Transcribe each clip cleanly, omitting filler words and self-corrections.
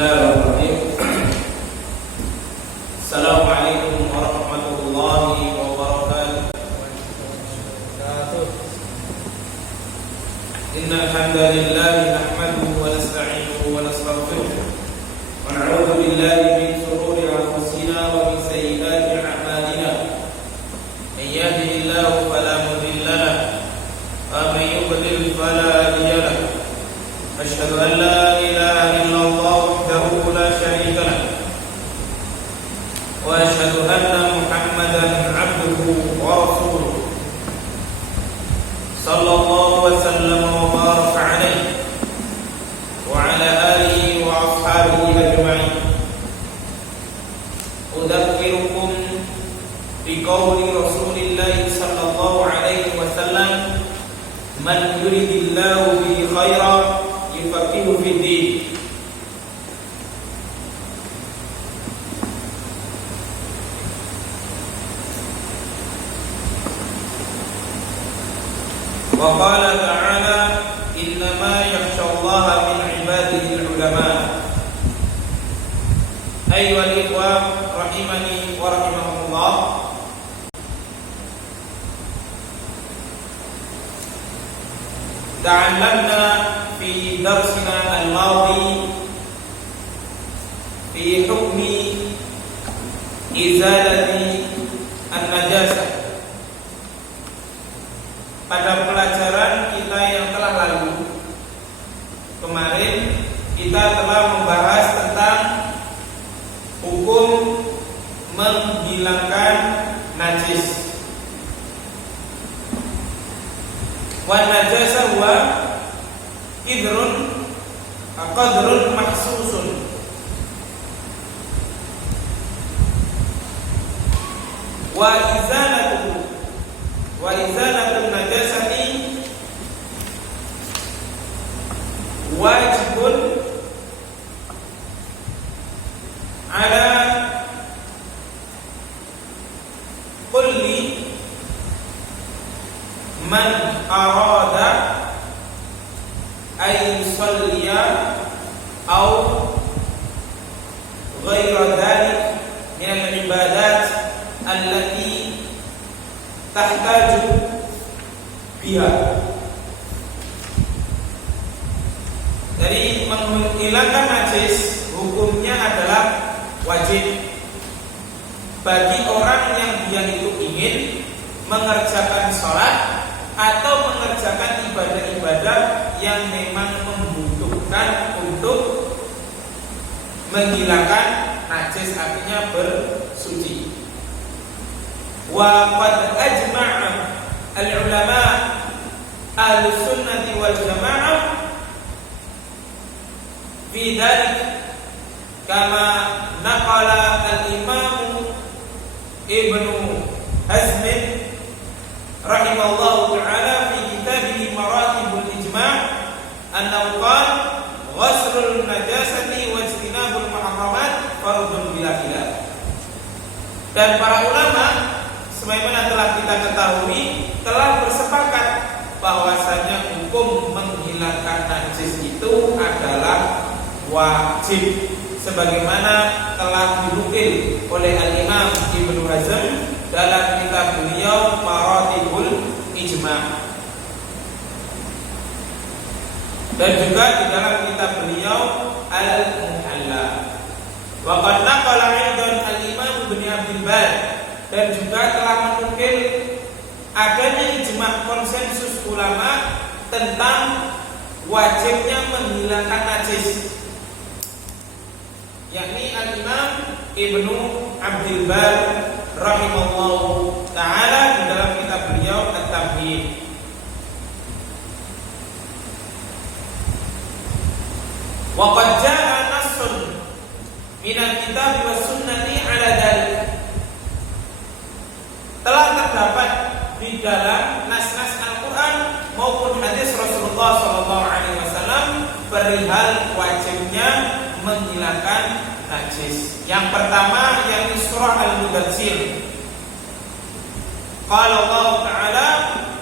Bismillahirrahmanirrahim. Assalamualaikum warahmatullahi wabarakatuh. Innal hamdalillah nahmaduhu wa nasta'inuhu wa nastaghfiruh wa na'udzu billahi min shururi anfusina wa min sayyiati a'malina. May yahdihillahu fala mudilla lahu wa may yudlil fala hadiya lahu. Asyhadu an la ilaha illallah wahdahu la syarika lahu wa asyhadu anna Muhammadan 'abduhu wa rasuluh. Sallallahu wa sallam wa baraka alaihi wa ala alihi wa ashabihi ajma'in. Udzakkirukum bi qouli Rasulillah sallallahu alaihi wasallam, man yuridillahu bihi khairan yufaqihu fid din. Wa qala ta'ala, innama yakhshallaha min ibadihi al-ulama. Ayyuhal ikhwan rahimani wa rahimakumullah. Ta'allamna fi darsina al-madi fi hukmi izalati an-najasah. Pada pelajaran kita yang telah lalu kemarin, kita telah membahas tentang hukum menghilangkan najis. Wan najasa huwa qadrun mahsusun wa izalatun najasati wajibun ala kulli man arada ay yusalliya aw ghaira dhalik min al-ibadat allati tahtaju biha. Jadi menghilangkan najis hukumnya adalah wajib bagi orang yang dia itu ingin mengerjakan sholat atau mengerjakan ibadah-ibadah yang memang membutuhkan untuk menghilangkan najis, artinya bersuci. Wa qad ajma'a al-ulama ahlus sunnati wal jamaah fi dzalik kama naqala al-imam Ibnu Hazm rahimahullahu ta'ala fi kitabih Maratibul Ijma' annahu qala ghaslul najasati wa ijtinabul muharramat fardhun bila khilaf. Dan para ulama sebagaimana telah kita ketahui telah bersepakat bahwasanya hukum menghilangkan najis itu adalah wajib, sebagaimana telah dinukil oleh Al-Imam Ibnu Hazm dalam kitab beliau Maratibul Ijma', dan juga di dalam kitab beliau Al-Muhalla. Wa qad naqala aidan Al-Imam Ibnu Abdul Bar, dan juga telah menukil adanya ijma' konsensus ulama tentang wajibnya menghilangkan najis, yakni Al-Imam Ibnu Abdul Bar rahimahullahu ta'ala di dalam kitab beliau At-Tamhid. Wa qad jaa'a nassun minal kitab was sunnati ala dzalik. Telah terdapat di dalam nas-nas Al-Quran maupun hadis Rasulullah SAW perihal wajibnya menghilangkan najis. Yang pertama yang di surah Al-Mudaththir, qala Allah Ta'ala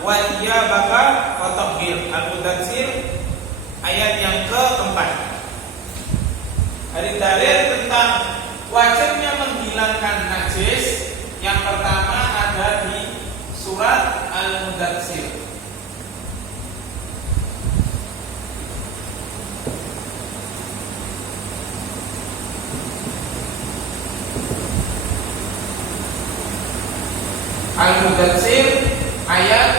wa iyyabaka fatahhir. Al-Mudaththir ayat yang keempat. Dari dalil tentang wajibnya menghilangkan najis yang pertama ada di surat Al-Mudatsir. Al-Mudatsir ayat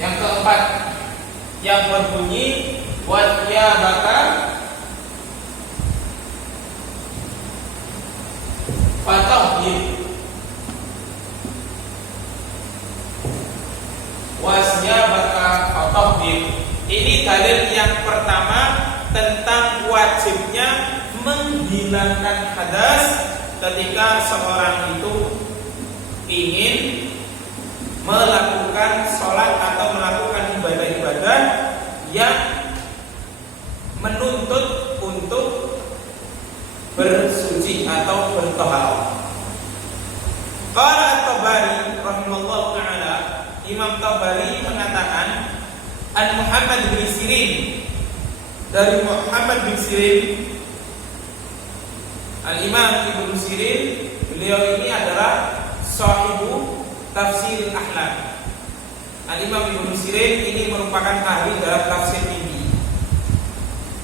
yang keempat yang berbunyi wa thiyabaka fatahhir wa thiyabaka fatahhir. Ini dalil yang pertama tentang wajibnya menghilangkan hadas ketika seorang itu ingin melakukan sholat atau melakukan ibadah-ibadah yang menuntut untuk bersuci atau bertaharah. Qala At-Tabari rahimahullah taala, Imam Tabari mengatakan an Muhammad bin Sirin, dari Muhammad bin Sirin, Al-Imam Ibnu Sirin, beliau ini adalah sahibu tafsir Ahlam. Al-Imam Ibnu Sirin ini merupakan ahli dalam tafsir mimpi,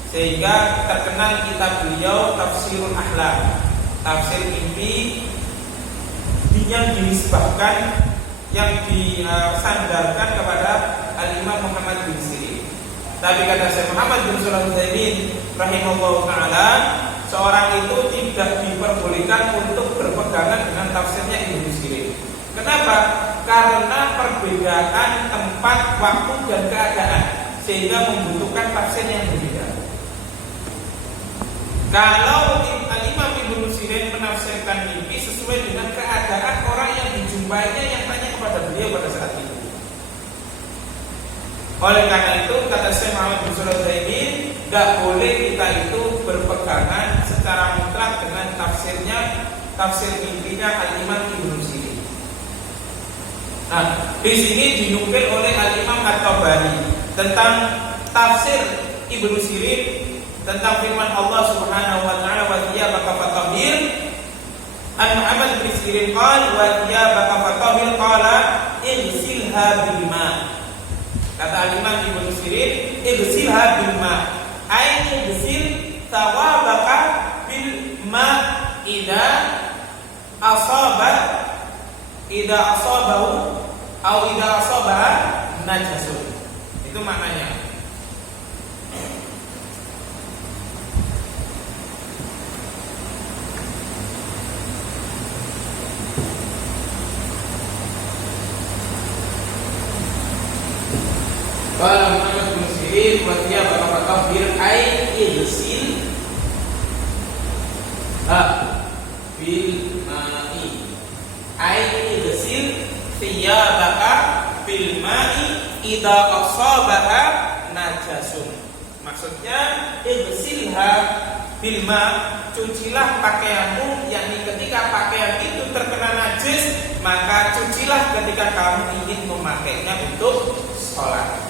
sehingga terkenal kitab beliau Tafsirul Ahlam, tafsir mimpi yang dinisbahkan, yang disandarkan kepada Al-Imam Muhammad bin Sirin. Tapi kata Syekh Muhammad bin Shalih Al-Utsaimin rahimahullah taala, seorang itu tidak diperbolehkan untuk berpegangan dengan tafsirnya Ibnu Sirin. Kenapa? Karena perbedaan tempat, waktu, dan keadaan, sehingga membutuhkan tafsir yang berbeda. Kalau Al-Imam Ibnu Sirin menafsirkan mimpi sesuai dengan keadaan orang yang dijumpainya, yang tanya kepada beliau pada saat itu. Oleh karena itu kata Syekh Muhammad bin Shalih Al-Utsaimin, tidak boleh kita itu berpegangan secara mutlak dengan tafsir mimpinya Al-Imam Ibnu Sirin. Nah, di sini dinukil oleh Al-Imam At-Tabari tentang tafsir Ibnu Sirin tentang firman Allah Subhanahu wa taala wa thiyabaka fatahhir. An Muhammad bin Sirin qala wa thiyabaka fatahhir qala igsilha bil ma. Kata Al-Imam Ibnu Sirin, igsilha bil ma, ay igsil thawabaka bil ma idza asabahu atau idza asabaha najasun. Itu maknanya. Qala Muhammad bin Sirin wa thiyabaka fatahhir ay igsil bil ma'i, ay igsil thiyabaka bil ma'i idza asabaha najasun. Maksudnya igsilha bil ma', cucilah pakaianmu, yakni ketika pakaian itu terkena najis, maka cucilah ketika kamu ingin memakainya untuk sholat.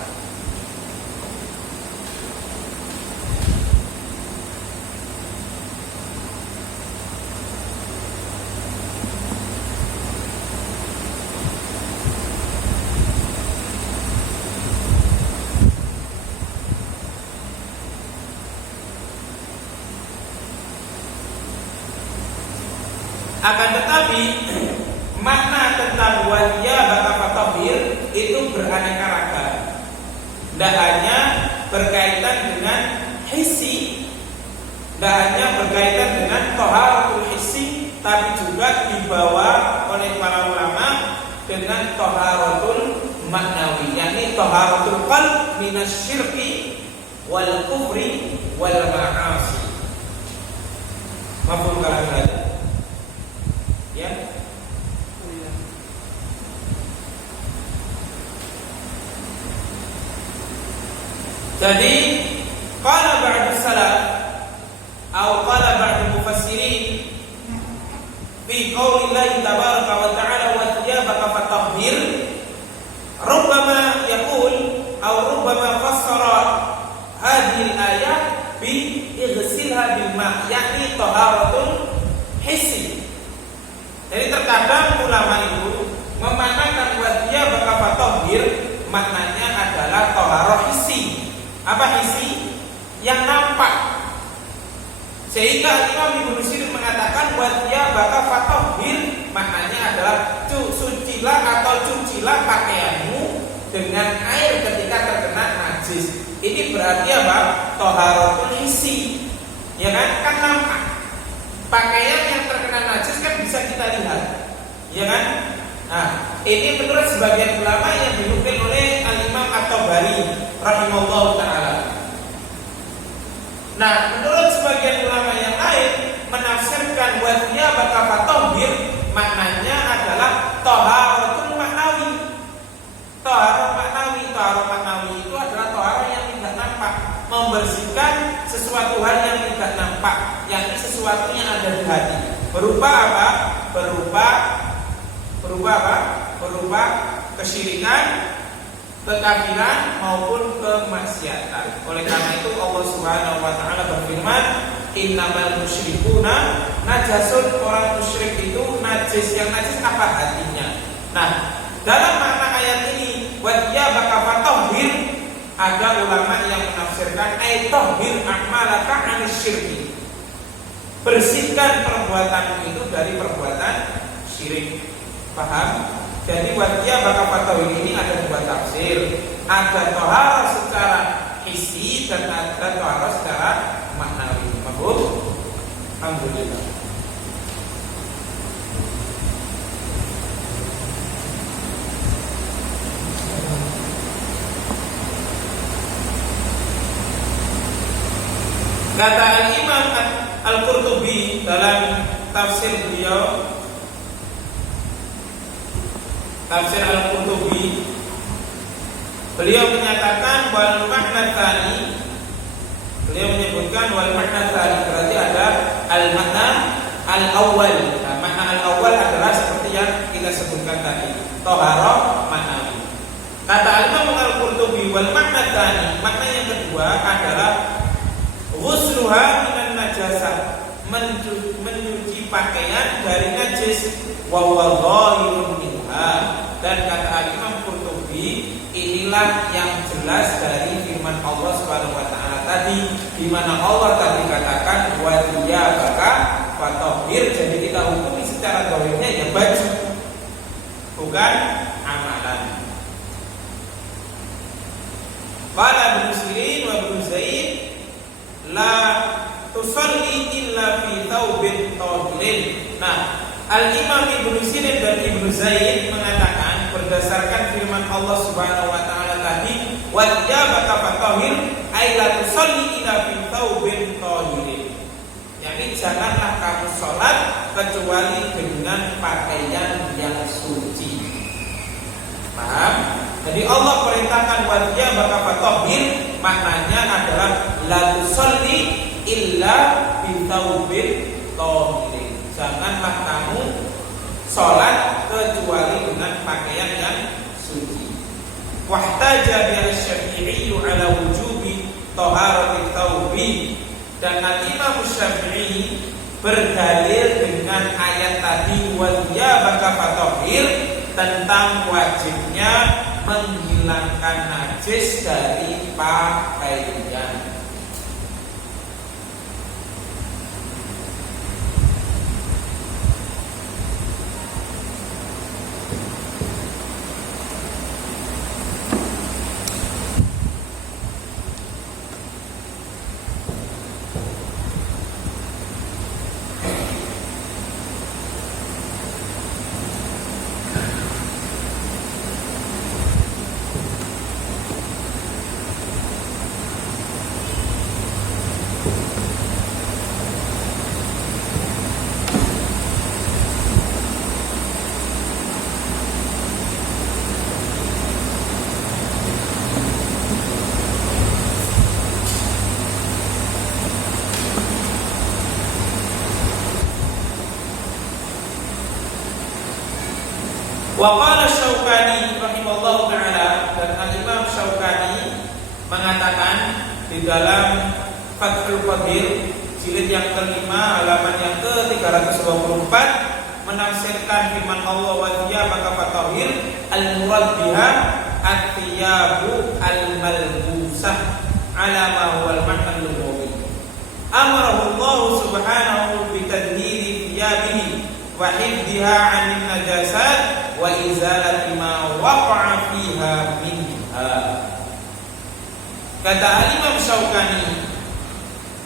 Akan tetapi makna tentang wa thiyabaka fatahhir itu beraneka ragam. Tidak hanya berkaitan dengan hissi, tidak hanya berkaitan dengan thaharatul hissi, tapi juga dibawa oleh para ulama dengan thaharatul maknawi, yakni thaharatul qalb minasyirki wal kufri wal ma'asi. Mafhum kalam hadis? Ya. Jadi qala ba'du salaf atau qala ba'du mufassirin fi qaulillahi tabaraka wa ta'ala wa thiyabaka fatahhir, rubbama yaqul atau rubbama fassara hadhihi al-ayat bi Isi yang nampak. Sehingga Imam Ibnu Sirin mengatakan wadiya baka fatahhir, maknanya adalah sucilah atau cucilah pakaianmu dengan air ketika terkena najis. Ini berarti apa? Thaharatul isi. Ya kan nampak. Pakaian yang terkena najis kan bisa kita lihat. Ya kan? Nah, ini menurut sebagian ulama yang dinukil oleh Al-Imam At-Tabari rahimahullahu taala. Nah, menurut sebagian ulama yang lain menafsirkan wadiya baka fatahhir maknanya adalah thaharatul maknawi. Taharah maknawi itu adalah taharah yang tidak nampak, membersihkan sesuatu hal yang tidak nampak, yakni sesuatu yang ada di hati. Berupa apa? Berupa kesyirikan, kekafiran maupun kemaksiatan. Oleh karena itu Allah Subhanahu wa taala berfirman, "Innamal musyrikuna najasun." Orang musyrik itu najis. Yang najis apa? Hatinya. Nah, dalam makna ayat ini wadiya baka fatahhir, ada ulama yang menafsirkan ay tahhir a'malaka 'anil syirki. Bersihkan perbuatanmu itu dari perbuatan syirik. Paham? Jadi wadiya baka fatahhir ini ada dua tafsir. Ada thaharah secara hissi dan ada thaharah secara maknawi. Paham? Alhamdulillah. Kata Al-Imam Al-Qurtubi dalam tafsir beliau, tafsir Al-Qurtubi, beliau menyatakan wal makna tsani, beliau menyebutkan wal makna tsani berarti ada al-makna al-awwal. Nah, makna al-awwal adalah seperti yang kita sebutkan tadi, thaharah maknawi. Kata Al-Imam Al-Qurtubi wal makna tsani, makna yang kedua adalah ghusluha minan najasah, mencuci pakaian dari najis, wa huwa dhahirun minha. Dan kata Imam Qurtubi, inilah yang jelas dari firman Allah Subhanahu wa taala tadi, di mana Allah tadi katakan wadiya baka fatahhir. Jadi kita hukumi secara dhahirnya ya baju, bukan amalan. Qala Ibnu Sirin wa Ibnu Zaid la tusalli illa fi thawbin tahirin. Nah, Al-Imam Ibnu Sirin dan Ibnu Zaid mengatakan berdasarkan firman Allah Subhanahu wa taala tadi, wadiya baka fatahhir ay la tusalli illa fi thawbin tahirin. Yani janganlah kamu sholat kecuali dengan pakaian yang suci. Paham? Jadi Allah perintahkan wadiya baka fatahhir, maknanya adalah la tusalli illa bi thawbin tahirin. Janganlah kamu sholat kecuali dengan pakaian yang suci. Wahtaja bi Asy-Syafi'i ala wujubi taharati thawbi. Dan Imam Syafi'i berdalil dengan ayat tadi wadiya baka fatahhir tentang wajibnya menghilangkan najis dari pakaian. Wa qala Syaukani rahimahullahu taala, dan Al-Imam Syaukani mengatakan di dalam Fathul Qadir jilid yang kelima halaman yang ke-324 menafsirkan firman Allah wadiya baka fatahhir al-murad biha at-thiyabu al-malbusah ala ma huwa al-ma'na al-lughawi. Amarahu Allah subhanahu bi tadhhiri thiyabihi wa hifdhiha 'anil najasat wa izalati ma waqa'a fiha minha. Kata Imam Syaukani,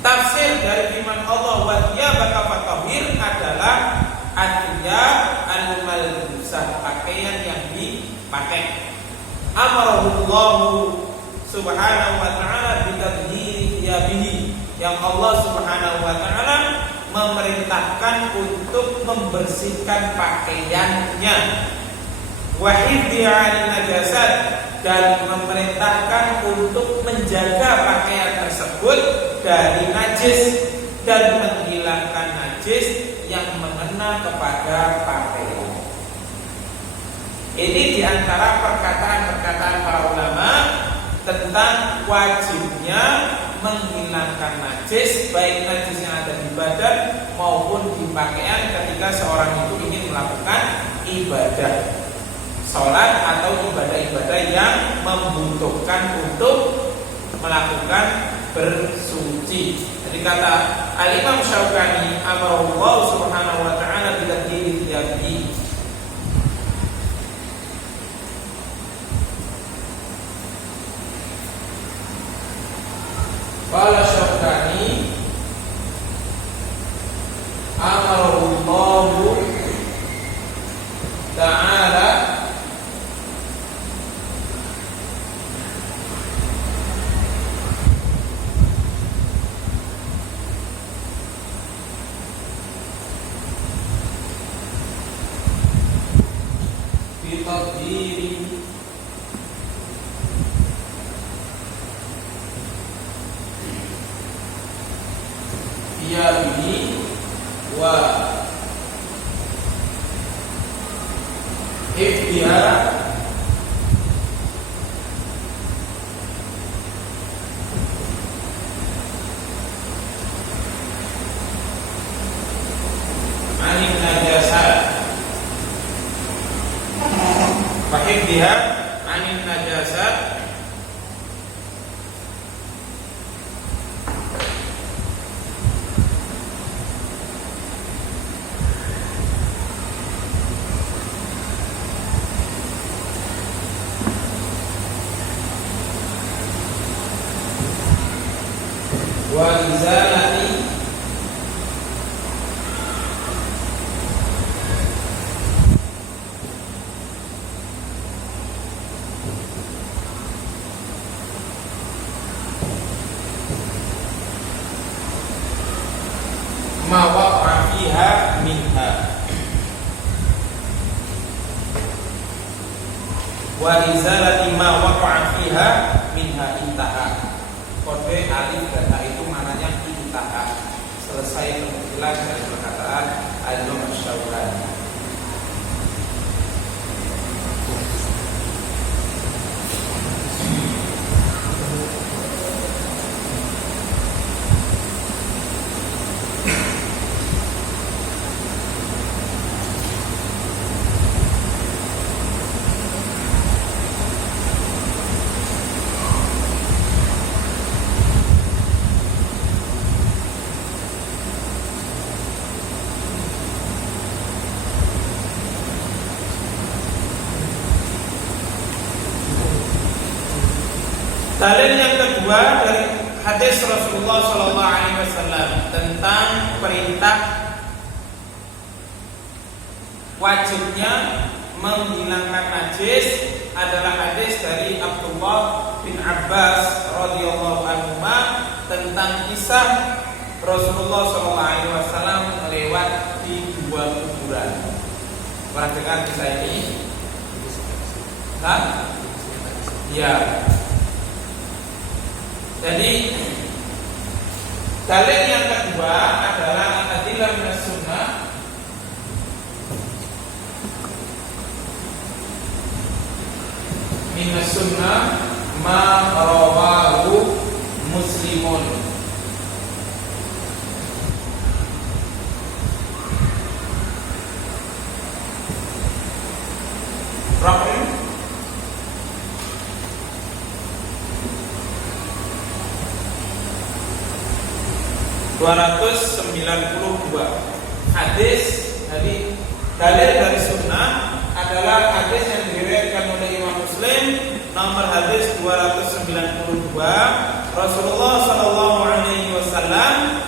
tafsir dari firman Allah wa thiyabaka fatahhir adalah athiyab al-malbusah, pakaian yang dipakai. Amarahu Allah subhanahu wa ta'ala bi tadhhiri thiyabihi, yang Allah subhanahu wa ta'ala memerintahkan untuk membersihkan pakaiannya. Wa hifdhi 'anil najasat, dan memerintahkan untuk menjaga pakaian tersebut dari najis dan menghilangkan najis yang mengena kepada pakaian. Ini diantara perkataan-perkataan para ulama tentang wajibnya menghilangkan najis, baik najis yang ada di badan maupun di pakaian ketika seorang itu ingin melakukan ibadah sholat atau ibadah-ibadah yang membutuhkan untuk melakukan bersuci. Jadi kata Al-Imam Syaukani, amarullah subhanahu wa ta'ala bi tadhhiri thiyabihi. Qala Syaukani, amarullahu ta'ala bi tadhhiri thiyabihi wa hifdhiha anil najasat wa hifdhiha anil najasat wa izalati ma waqa'a fiha minha wa izalati ma waqa'a fiha minha intaha. Kode alif dan ha itu maknanya intaha, selesai penukilan dari perkataan Al-Imam Syaukani. Dalil yang kedua dari hadis Rasulullah SAW tentang perintah wajibnya menghilangkan najis adalah hadis dari Abdullah bin Abbas radhiyallahu anhuma tentang kisah Rasulullah SAW melewati dua kuburan. Pernah dengar kisah ini? Hah? Ya. Jadi dalil yang kedua adalah al-adillah minas sunnah ma rawahu Muslimun. 292 hadis. Jadi dalil dari sunnah adalah hadis yang diriwayatkan oleh Imam Muslim, nomor hadis 292. Rasulullah Shallallahu Alaihi Wasallam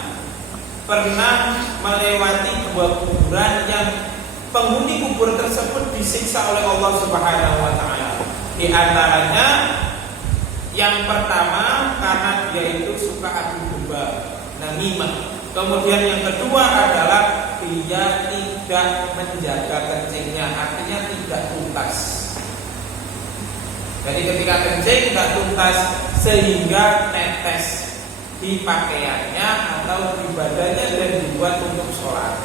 pernah melewati dua kuburan yang penghuni kubur tersebut disiksa oleh Allah Subhanahu Wa Taala. Di antaranya yang pertama karena dia itu suka adu domba, namimah. Kemudian yang kedua adalah dia tidak menjaga kencingnya, artinya tidak tuntas. Jadi ketika kencing tidak tuntas sehingga netes di pakaiannya atau di badannya dan dibuat untuk sholat.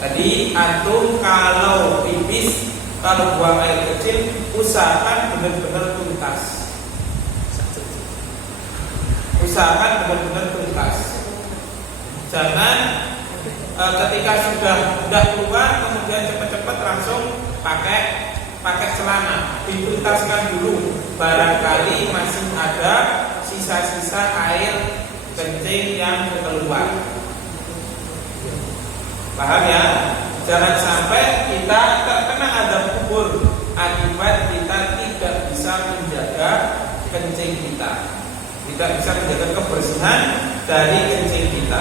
Jadi antum kalau pipis, kalau buang air kecil, usahakan benar-benar tuntas. Usahakan benar-benar tuntas. Jangan ketika sudah keluar kemudian cepat-cepat langsung pakai celana, dituntaskan dulu. Barangkali masih ada sisa-sisa air kencing yang keluar. Paham ya? Jangan sampai kita terkena azab kubur akibat kita tidak bisa menjaga kencing kita, tidak bisa menjaga kebersihan dari kencing kita.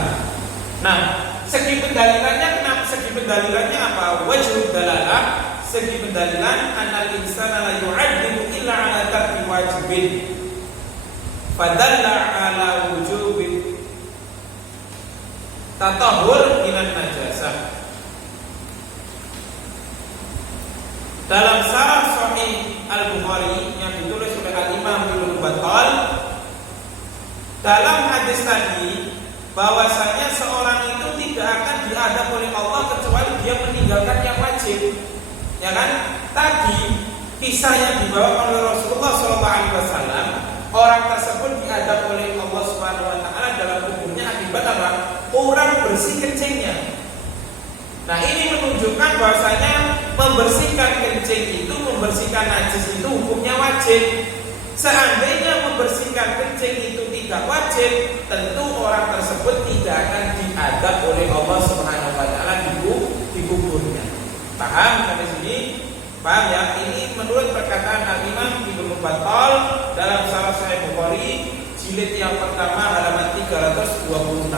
Nah, segi pendalilannya apa? Wajib dalalah. Segi pendalilan anal insana la yu'addibu illa ala tarki wajibin fadalla ala wujubi tatahhur minan najasah. Dalam Syarah Sahih Al-Bukhari yang ditulis oleh Al-Imam Ibnu Battal, dalam hadis tadi bahwasanya seorang itu tidak akan diadab oleh Allah kecuali dia meninggalkan yang wajib. Ya kan? Tadi kisah yang dibawa oleh Rasulullah SAW, orang tersebut diadab oleh Allah Subhanahu Wa Taala dalam kuburnya akibat apa? Orang bersih kencingnya. Nah, ini menunjukkan bahwasanya membersihkan kencing itu, membersihkan najis itu hukumnya wajib. Seandainya membersihkan kencing itu tidak wajib, tentu orang tersebut tidak akan diadab oleh Allah Subhanahu Wa Taala di kuburnya. Paham sampai sini? Paham ya? Ini menurut perkataan Al-Imam Ibnu Battal dalam Syarah Sahih Bukhari jilid yang pertama halaman 326.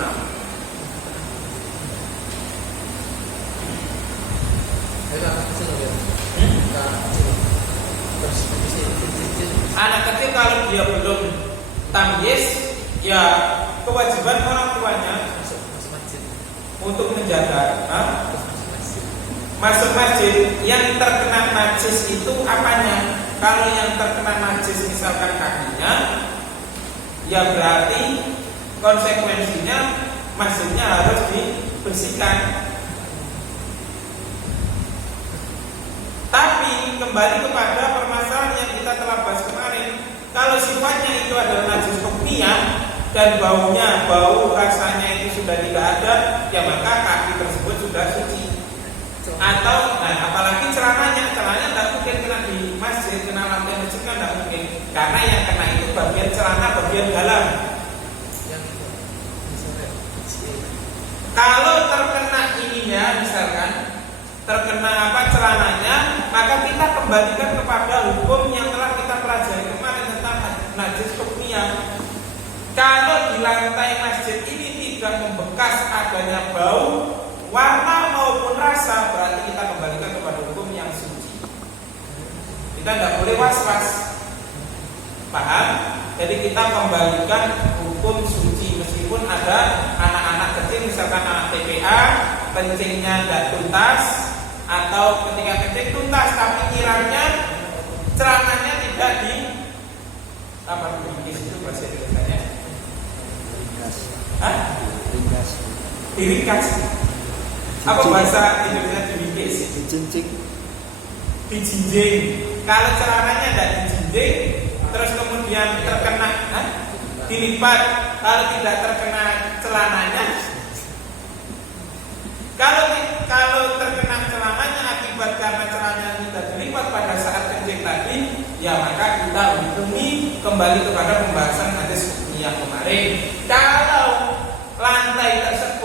Anak kecil kalau dia belum tamyiz, ya kewajiban orang tuanya untuk menjaga. Masuk masjid, yang terkena najis itu apanya? Kalau yang terkena najis misalkan kakinya, ya berarti konsekuensinya masjidnya harus dibersihkan. Tapi kembali kepada permasalahan yang kita telah bahas kemarin, kalau sifatnya itu adalah najis hukmiyah dan bau rasanya itu sudah tidak ada, ya maka kaki tersebut sudah suci. Atau, apalagi celananya tidak mungkin kena di masjid, kena lantai masjid kan tidak mungkin, karena yang kena itu bagian celana, bagian dalam. Kalau terkena ininya, misalkan terkena celananya, maka kita kembalikan kepada hukum yang telah kita pelajari kemarin tentang najis hukmiyah. Kalau di lantai masjid ini tidak membekas adanya bau, warna maupun rasa, berarti kita kembalikan kepada hukum yang suci. Kita tidak boleh was-was. Paham? Jadi kita kembalikan hukum suci. Meskipun ada anak-anak kecil, misalkan anak TPA, kencingnya tidak tuntas, atau ketika kencing tuntas tapi kiranya celananya tidak di apa diringkas itu bahasa Indonesianya? Diringkas. Diringkas. Apa bahasa Indonesia diringkas? Dijinjing. Dijinjing. Kalau celananya tidak dijinjing, terus kemudian terkena dilipat. Kalau tidak terkena celananya, kalau terkena celananya akibat karena celananya tidak dilipat pada saat kencing tadi, ya maka kita hukumi kembali kepada pembahasan hadis hukmiyah kemarin. Kalau lantai tersebut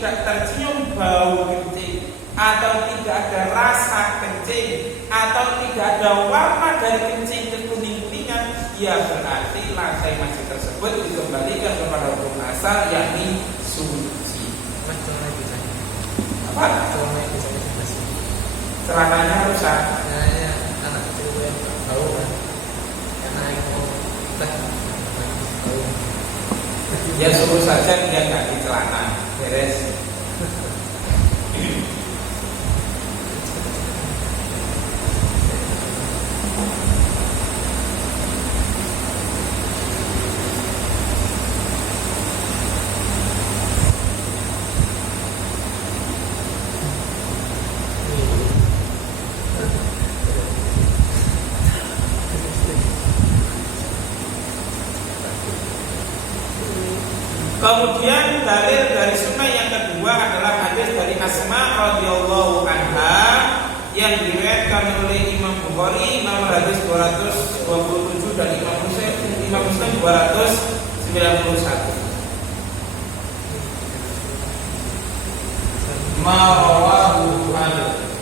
tidak tercium bau kencing, atau tidak ada rasa kencing, atau tidak ada warna dari kencing kekuning-kuningan, ya berarti lantai masjid tersebut dikembalikan kepada hukum asal, yakni suci. Apa? Celananya rusak. Anak kecil yang bau kan, karena itu teh bau. Ya suruh saja dia ganti celana, beres. Kemudian dalil dari sunnah yang kedua adalah hadis dari Asma radhiyallahu anha yang diriwayatkan oleh Imam Bukhari nomor hadis 227 dan Imam Muslim 291. Ma rawahu al-Bukhari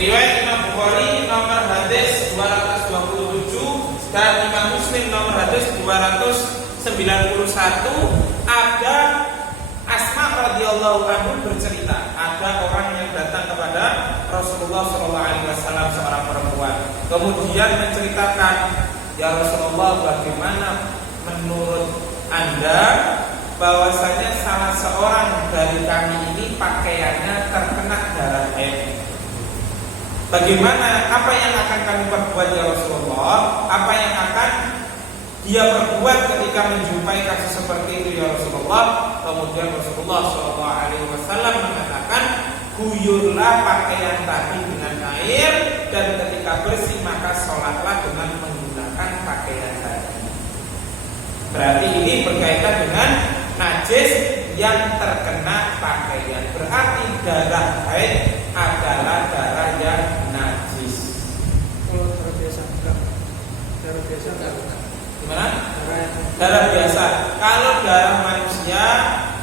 riwayat Imam Bukhari nomor hadis 227 dan Imam Muslim nomor hadis 291, ada Asma radhiyallahu anhu bercerita, ada orang yang datang kepada Rasulullah SAW, seorang perempuan, kemudian menceritakan, ya Rasulullah, bagaimana menurut Anda bahwasanya salah seorang dari kami ini pakaiannya terkena darah haid. Bagaimana, apa yang akan kami perbuat ya Rasulullah? Apa yang akan dia perbuat ketika menjumpai kasus seperti itu ya Rasulullah? Kemudian Rasulullah SAW mengatakan, guyurlah pakaian tadi dengan air, dan ketika bersih maka sholatlah dengan menggunakan pakaian tadi. Berarti ini berkaitan dengan najis yang terkena pakaian. Berarti darah haid adalah darah yang najis. Kalau darah biasa enggak. Darah biasa enggak. Gimana? Darah biasa. Kalau darah manusia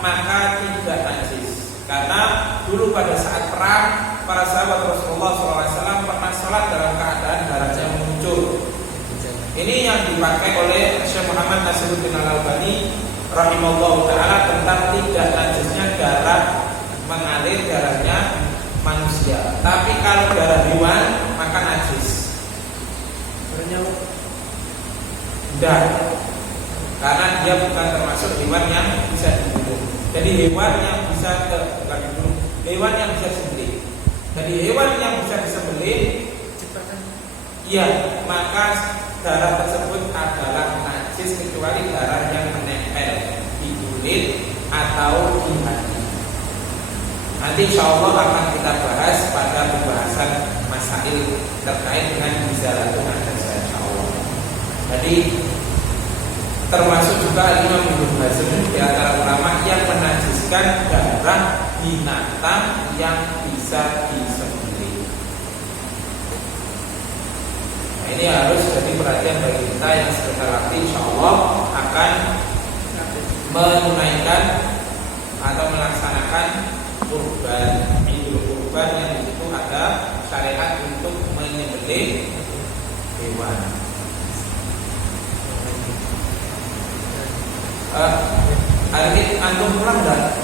maka tidak najis. Karena dulu pada saat perang, para sahabat Rasulullah SAW pernah sholat dalam keadaan darahnya muncul. Ini yang dipakai oleh Syekh Muhammad Nasiruddin Al-Albani rahimahullah ta'ala tentang tidak najisnya darah mengalir darahnya manusia. Tapi kalau darah hewan maka najis. Bernyamuk? Tidak, karena dia bukan termasuk hewan yang bisa dibunuh. Jadi hewan yang bisa bukan dibunuh, hewan yang bisa disembelih. Jadi hewan yang bisa disembelih, iya, maka darah tersebut adalah najis kecuali darah yang menempel di kulit atau di hati. Nanti insya Allah akan kita bahas pada pembahasan masail terkait dengan izalatul hadas insya Allah. Jadi termasuk juga Imam Ibnu Hazm di antara ulama yang menajiskan darah binatang yang bisa disembelih. Nah, ini harus jadi perhatian bagi kita yang sebentar lagi insya Allah akan menunaikan atau melaksanakan kurban, idul kurban, yang di situ ada syariat untuk menyembelih hewan. Hari ini antum pulang enggak?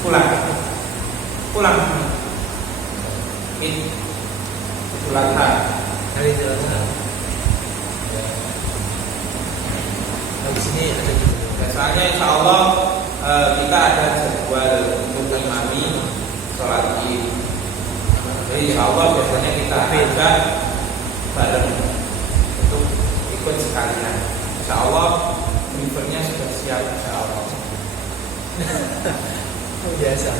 Pulang. Ini pulang Hari jalan. Habis ini ada juga. Biasanya insya Allah kita ada jadwal untuk imami sholat Id. Jadi insya Allah biasanya kita ajak bareng untuk ikut sekalian. Insya Allah drivernya sudah siap insya Allah. Biasa.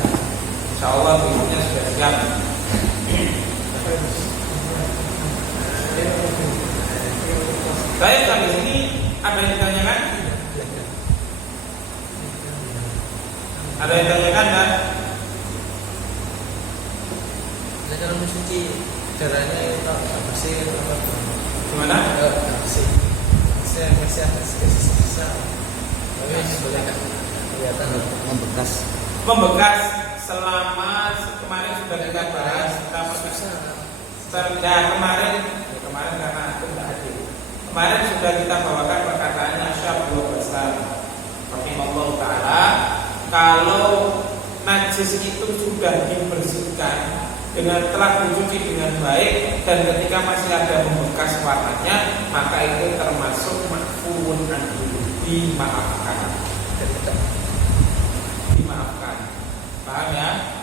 Insya Allah drivernya sudah siap. Saya sampai sini ada yang ditanyakan? Ada yang tanyakan kan? Nah, kalau mencuci caranya itu apa bersih apa? Gimana? Bersih. Masih ada sisa-sisa. Tapi boleh kan kelihatan membekas. Membekas selama kemarin sudah kita bahas kemarin karena aku tidak hadir. Kemarin sudah kita bawakan perkataannya Syekh Abdul Basam rahimahullah taala, kalau najis itu sudah dibersihkan dengan telah dicuci dengan baik dan ketika masih ada membekas warnanya, maka itu termasuk ma'fuun anhu, dimaafkan. Dimaafkan. Paham ya?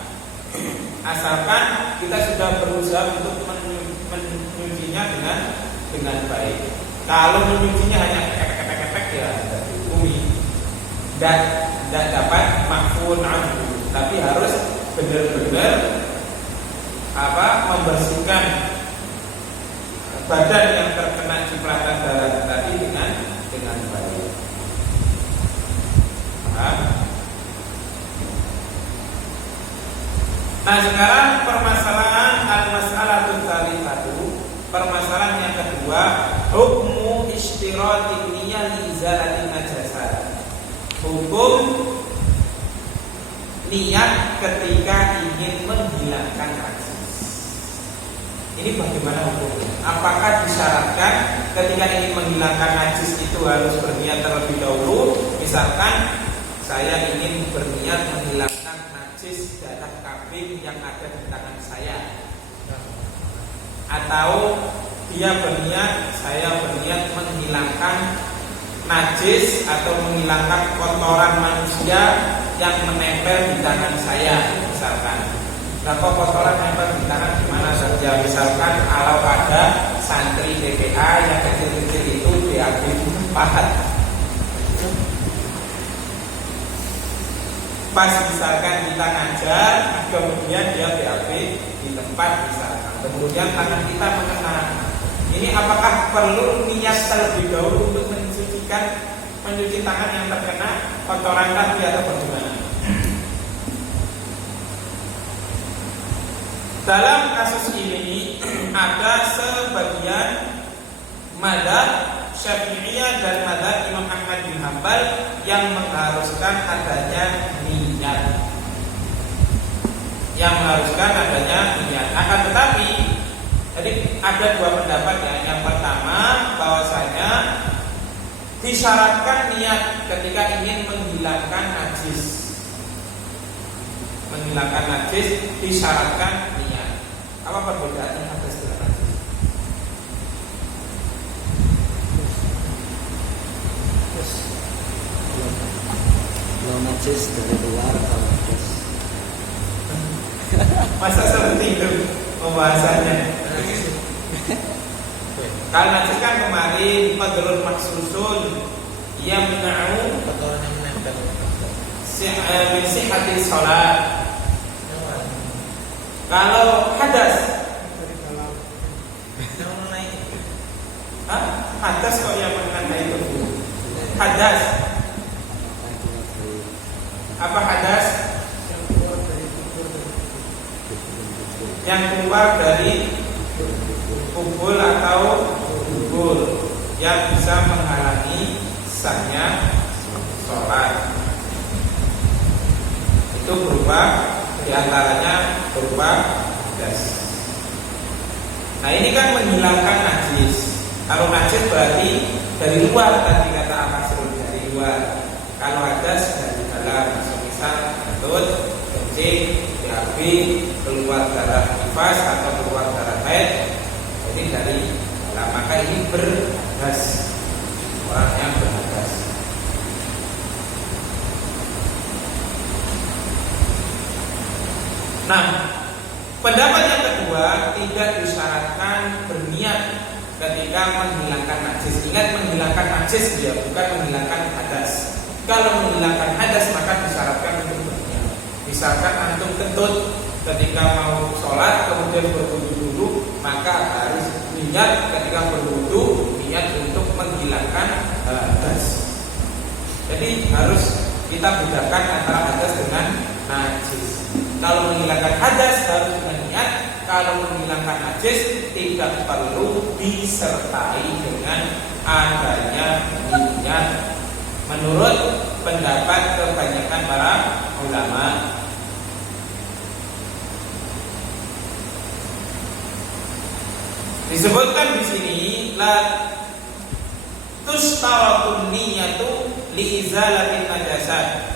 Asalkan kita sudah berusaha untuk menyucinya dengan baik. Kalau menyucinya hanya kepek-kepek ya tidak dihukumi, tidak dapat ma'fuun anhu, tapi harus benar-benar membersihkan badan yang terkena cipratan darah tadi dengan baik. Nah, sekarang permasalahan al-mas'alatul tsalitsatu, permasalahan yang kedua, hukmu ishtiratin niyyah li izalatin najasah. Hukum niat ketika ingin menghilangkan najis. Ini bagaimana hukumnya? Apakah disyaratkan ketika ingin menghilangkan najis itu harus berniat terlebih dahulu? Misalkan saya ingin berniat menghilangkan najis darah kambing yang ada di tangan saya, atau saya berniat menghilangkan najis atau menghilangkan kotoran manusia yang menempel di tangan saya, misalkan. Berapa kotoran nempel di tangan gimana saja? Misalkan kalau ada santri TPA yang kecil-kecil itu diambil pahat. Pas misalkan kita ngajar, kemudian dia BAB di tempat misalkan, kemudian tangan kita mengenai. Ini apakah perlu niat terlebih dahulu untuk mencuci tangan yang terkena kotoran tadi atau bagaimana? Dalam kasus ini ada sebagian madzhab Syafi'iyah dan madzhab Imam Ahmad bin Hanbal yang mengharuskan adanya niat. Akan tetapi, jadi ada dua pendapat ya. Yang pertama, bahwasanya disyaratkan niat ketika ingin menghilangkan najis. Disyaratkan niat. Apa perbedaannya hadas dengan najis? Kalau najis dari luar, kalau hadas masa seperti itu pembahasannya? Kalau najis kan kemarin fadlul maksusun yang mena'u kotoran yang menempel min sihhati shalat. Kalau hadas, hadas kok yang mengenai tubuh. Hadas, apa hadas? Yang keluar dari kubul atau dubur yang bisa menghalangi sahnya sholat. Itu berupa diantaranya berupa hadas. Nah, ini kan menghilangkan najis. Kalau najis berarti dari luar, tadi kata Al-Masrur, dari luar. Kalau hadas dari dalam, misal kentut, kencing, BAB, keluar darah nifas atau keluar darah haid, jadi dari dalam. Maka ini berhadas, orang yang berhadas. Nah, pendapat yang kedua, tidak disyaratkan berniat ketika menghilangkan najis. Ingat, menghilangkan najis dia, bukan menghilangkan hadas. Kalau menghilangkan hadas maka disyaratkan untuk berniat. Misalkan antum kentut ketika mau sholat kemudian berwudu dulu, maka harus niat ketika berwudu, niat untuk menghilangkan hadas. Jadi harus kita bedakan antara hadas dengan najis. Kalau menghilangkan hadas harus dengan niat, kalau menghilangkan najis tidak perlu disertai dengan adanya niat. Menurut pendapat kebanyakan para ulama. Disebutkan di sini la tushtaratun niyatu li izalatin najasat.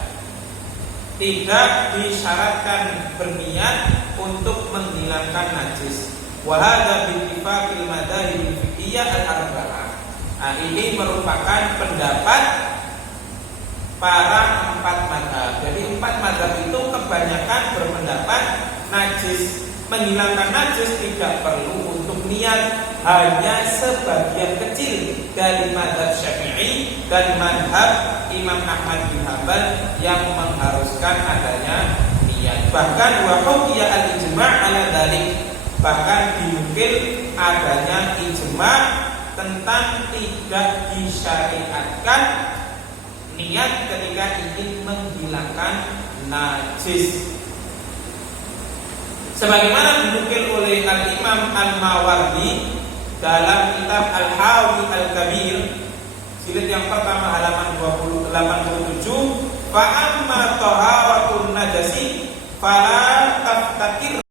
Tidak disyaratkan berniat untuk menghilangkan najis. Wa hadza bi ittifaqil madzahib fiqhiyah al-arba'ah. Nah, ini merupakan pendapat para 4 mazhab. Jadi 4 mazhab itu kebanyakan berpendapat najis, menghilangkan najis tidak perlu untuk niat, hanya sebagian kecil dari mazhab Syafi'i dan mazhab Imam Ahmad bin Hanbal yang mengharuskan adanya niat. Bahkan wa hukiya al-ijma' ala dzalik, bahkan dinukil adanya ijma' tentang tidak disyariatkan niat ketika ingin menghilangkan najis. Sebagaimana dinukil oleh Al-Imam Al-Mawardi dalam kitab Al-Hawi Al-Kabir, jilid yang pertama halaman 87, fa amma taharatun najasi fala taftakir